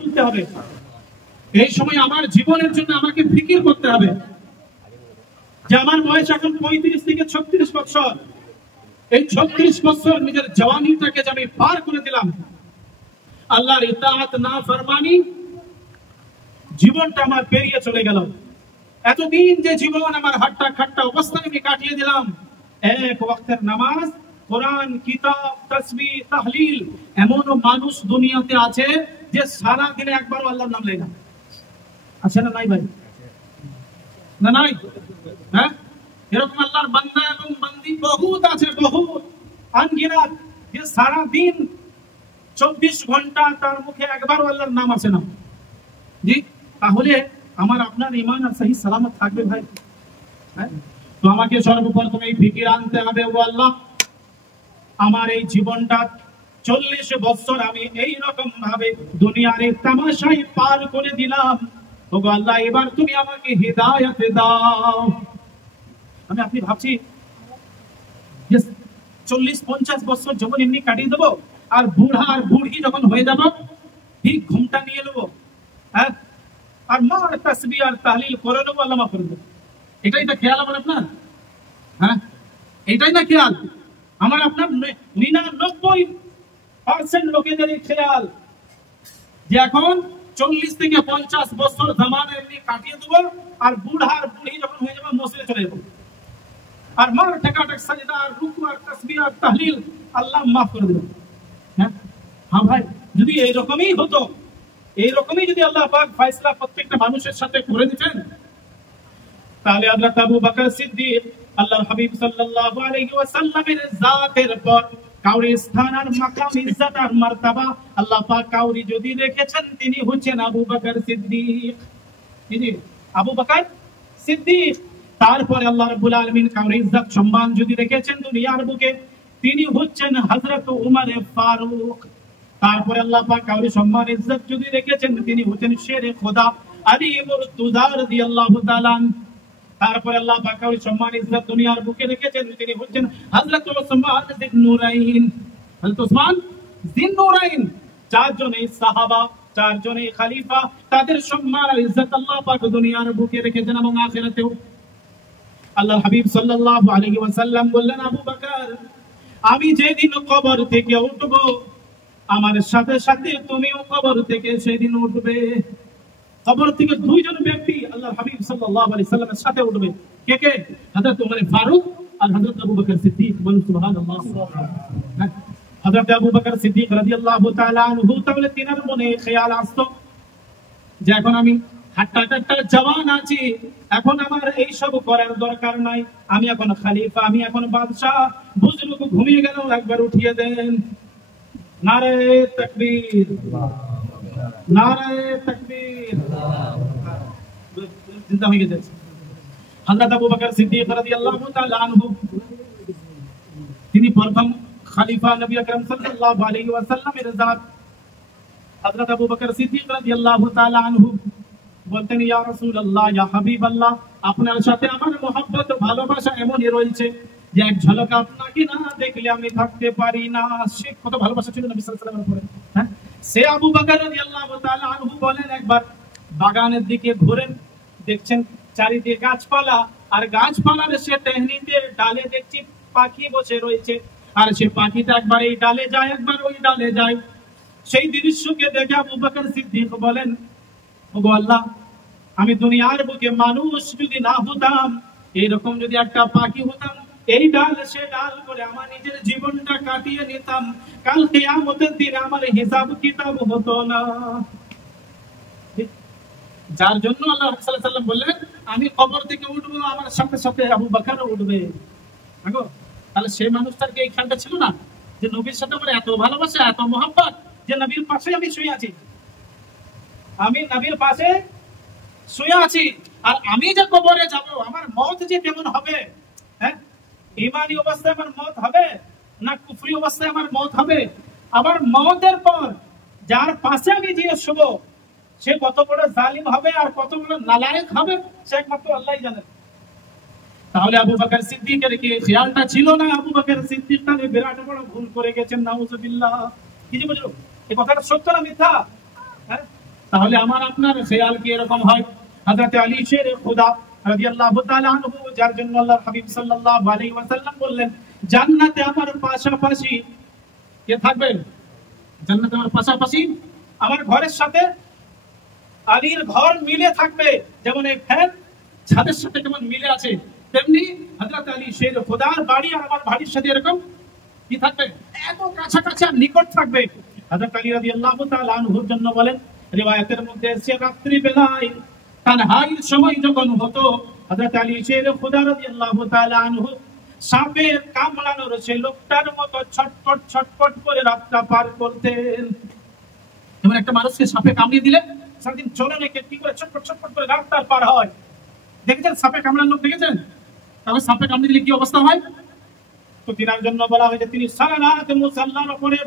তুলতে হবে। এই সময় আমার জীবনের জন্য আমাকে ফিকির করতে হবে যে আমার বয়স এখন 35 থেকে 36 বছর। এই 36 বছর নিজের জওয়ানিটাকে যে আমি পার করে দিলাম আল্লাহর ইতাআত না ফরমানি, জীবনটা আমার পেরিয়ে চলে গেল। এতদিন যে জীবন আমার হাট্টা খাট্টা অবস্থায় আমি কাটিয়ে দিলাম, এক ওয়াক্তের নামাজ, কোরআন, কিতাব, তাসবিহ, তাহলিল, এমনও মানুষ দুনিয়াতে আছে যে সারা দিনে একবারও আল্লাহর নাম নেয় না। আছে না নাই ভাই? না নাই? হ্যাঁ, এরকম আল্লাহর বান্দা এবং বান্দি বহুত আছে, বহুত আনগিনাত, যে সারা দিন 24 ঘন্টা তার মুখে একবারও আল্লাহর নাম আসে না। জি, তাহলে আমার আপনার ঈমান আর সহি সালামত থাকবে ভাই। হ্যাঁ, তো আমাকে সর্বপ্রথম এই ফিকির আনতে হবে, ও আল্লাহ আমার এই জীবনটা 40 বছর আমি এই রকম ভাবে দুনিয়ার এই তামাশায় পার করে দিলাম। ওগো আল্লাহ, এবার তুমি আমাকে হিদায়াত দাও। আমি আপনি ভাবছি যে 40-50 বছর যখন এমনি কাটিয়ে দেবো, আর বুড়া আর বুড়ি যখন হয়ে যাবো ঠিক ঘুমটা নিয়ে নেবো, হ্যাঁ, আর মার তাসবিহ আর তাহলিল করে নেবো, আল্লাহ মাফ করে দেবো। এটাই তো খেয়াল আমার আপনার? হ্যাঁ, এটাই না খেয়াল আমার আপনার? 99% লোকেদের এই খেয়াল যে এখন 40 থেকে 50 বছর জামানা এমনি কাটিয়ে দেবো, আর বুড়া আর বুড়ি যখন হয়ে যাবে মসজিদে চলে যাবো, আর মার টাকাটাক সাজদা আর রুকু আর তাসবিহ আর তাহলিল আল্লাহ মাফ করে দেবেন। হ্যাঁ হ্যাঁ ভাই, যদি এইরকমই হতো, এইরকমই যদি আল্লাহ পাক ফয়সালা প্রত্যেকটা মানুষের সাথে করে দিতেন, তাহলে হযরত আবু বকর সিদ্দিক আল্লাহর হাবিব সাল্লাল্লাহু আলাইহি ওয়াসাল্লামের জাতের পর কাউরি স্থান আর মাকাম, ইজ্জত আর মারতাবা আল্লাহ পাক কাউরি যদি রেখেছেন, তিনি হচ্ছেন আবু বকর সিদ্দিক। তিনি আবু বকর সিদ্দিক। তারপরে আল্লাহ রাব্বুল আলামিন কাউরি ইজ্জত সম্মান যদি রেখেছেন দুনিয়ার বুকে, তিনি হচ্ছেন হযরত উমর ফারুক। তারপরে আল্লাহ পাক কাউরি সম্মান ইজ্জত যদি রেখেছেন, তিনি হচ্ছেন শেরে খোদা আলী মুরতুজা রাদিয়াল্লাহু তাআলা। তারপরে আল্লাহ পাক কাউরি সম্মান ইজ্জত দুনিয়ার বুকে রেখেছেন, তিনি হচ্ছেন হযরত উসমান যিন্নুরাইন। হযরত উসমান যিন্নুরাইন, চারজনই সাহাবা, চারজনই খলিফা, তাদের সম্মান আর ইজ্জত আল্লাহ পাক দুনিয়ার বুকে রেখেছেন এবং আখিরাতেও। আল্লাহর হাবিব সাল্লাল্লাহু আলাইহি ওয়াসাল্লাম বললেন, আবু বকর, আমি যেদিন কবর থেকে উঠব, আমার সাথে সাথে তুমিও কবর থেকে সেদিন উঠবে। কবর থেকে দুইজন ব্যক্তি আল্লাহর হাবিব সাল্লাল্লাহু আলাইহি ওয়াসাল্লামের সাথে উঠবে। কে কে? হযরত উমর ফারুক আর হযরত আবু বকর সিদ্দিক। বলুন সুবহানাল্লাহ। হযরত আবু বকর সিদ্দিক রাদিয়াল্লাহু তাআলা আনহু, তাহলে তিনার মনে খেয়াল আসতো যে এখন আমি হাট্টা কাট্টা জওয়ান আছি, এখন আমার এই সব করার দরকার নাই, আমি এখন খলিফা, আমি এখন বাদশা। বুজুর্গ ঘুমিয়ে গেল, একবার উঠিয়ে দেন। নারে তাকবীর, নারে তাকবীর। চিন্তা হয়ে গেছে। হযরত আবু বকর সিদ্দিক রাদিয়াল্লাহু তাআলা আনহু, তিনি প্রথম খলিফা নবী আকরাম সাল্লাল্লাহু আলাইহি ওয়াসাল্লামের জাত। হযরত আবু বকর সিদ্দিক রাদিয়াল্লাহু তাআলা আনহু বলতেন, ইয়া রাসূলুল্লাহ, ইয়া হাবিবাল্লাহ, আপনার সাথে আমার মহব্বত ভালোবাসা এমনই রয়েছে যে এক ঝলক আপনাকে না দেখলে আমি থাকতে পারি না। সে কত ভালোবাসা ছিল নবী সাল্লাল্লাহু আলাইহি ওয়াসাল্লামের উপরে। হ্যাঁ, সে আবু বকর রাদিয়াল্লাহু তাআলা আনহু বলেন, একবার বাগানের দিকে ঘুরেন, দেখছেন চারিদিকে গাছপালা, আর গাছপালার সে টহনিতে ডালে দেখছি পাখি বসে রয়েছে, আর সে পাখিটা একবার এই ডালে যায়, একবার ওই ডালে যায়। সেই দৃশ্যকে দেখে আবু বকর সিদ্দিক বলেন, ওগো আল্লাহ, আমি দুনিয়ার বুকে মানুষ যদি না হতাম, এরকম যদি একটা পাখি হতাম, এই ডাল সে ডাল করে আমার নিজের জীবনটা কাটিয়ে নিতাম, কাল কিয়ামতের দিনে আমার হিসাব কিতাব হতো না। যার জন্য আল্লাহ সাল্লাল্লাহু আলাইহি ওয়াসাল্লাম বললেন, আমি কবর থেকে উঠবো, আমার সাথে সাথে আবু বকরও উঠবে। দেখো, তাহলে সেই মানুষটার কি এই খেয়ালটা ছিল না যে নবীর সাথে আমার এত ভালোবাসা, এত মহব্বত, যে নবীর পাশে আমি শুয়ে আছি, আমি নবীর পাশে শুয়ে আছি, আর আমি যে কবরে যাব, আমার মত যে কেমন হবে, হ্যাঁ, ঈমানি অবস্থায় আমার মত হবে না কুফরি অবস্থায় আমার মত হবে? আমার মতের পর যার পাশে আমি যে শুব, সে কত বড় জালিম হবে আর কত বড় নালায়েক হবে, সে একমাত্র আল্লাহই জানেন। তাহলে আবু বকর সিদ্দিকের কি খেয়ালটা ছিল না? আবু বকর সিদ্দিক তাহলে বিরাট বড় ভুল করে গেছেন, নাউজুবিল্লাহ। কি যে বুঝলো, এই কথাটা সত্য না মিথ্যা? হ্যাঁ, তাহলে আমার আপনার খেয়াল কি এরকম হয়? হযরত আলী শের খুদা রাদিয়াল্লাহু তাআলা আনহু, যার জন্য আল্লাহর হাবিব সাল্লাল্লাহু আলাইহি ওয়াসাল্লাম বললেন জান্নাতে আমার পাশাপাশি কে থাকবে? জান্নাতে আমার পাশাপাশি আমার ঘরের সাথে আলীর ঘর মিলে থাকবে। যেমন এই ফ্যান ছাদের সাথে কেমন মিলে আছে, তেমনি হযরত আলী শের খুদার বাড়ি আর আমার বাড়ির সাথে এরকম কি থাকবে? এত কাছাকাছি আর নিকট থাকবে। হযরত আলী রাদিয়াল্লাহু তাআলা আনহুর জন্য বলেন, রিওয়ায়াতের মধ্যে এসেছে রাত্রি বেলায় তানহাইর সময় যখন হতো, হযরত আলী শের খুদা রাদিয়াল্লাহু তাআলা আনহু সাপের কামড়ানোর সেই লোকটার মতো ছটফট ছটফট করে রাতটা পার করতেন। যেমন একটা মানুষকে সাপে কামড়িয়ে দিলে সারাদিন চলে রেখে কি করে ছটফট ছটফট করে রাতটা পার হয়। দেখেছেন সাপে কামড়ানোর লোক দেখেছেন? তবে সাপে কামড়ে দিলে কি অবস্থা হয়? তো তিনার জন্য বলা হয়েছে তিনি সারা রাত মুসাল্লার উপরে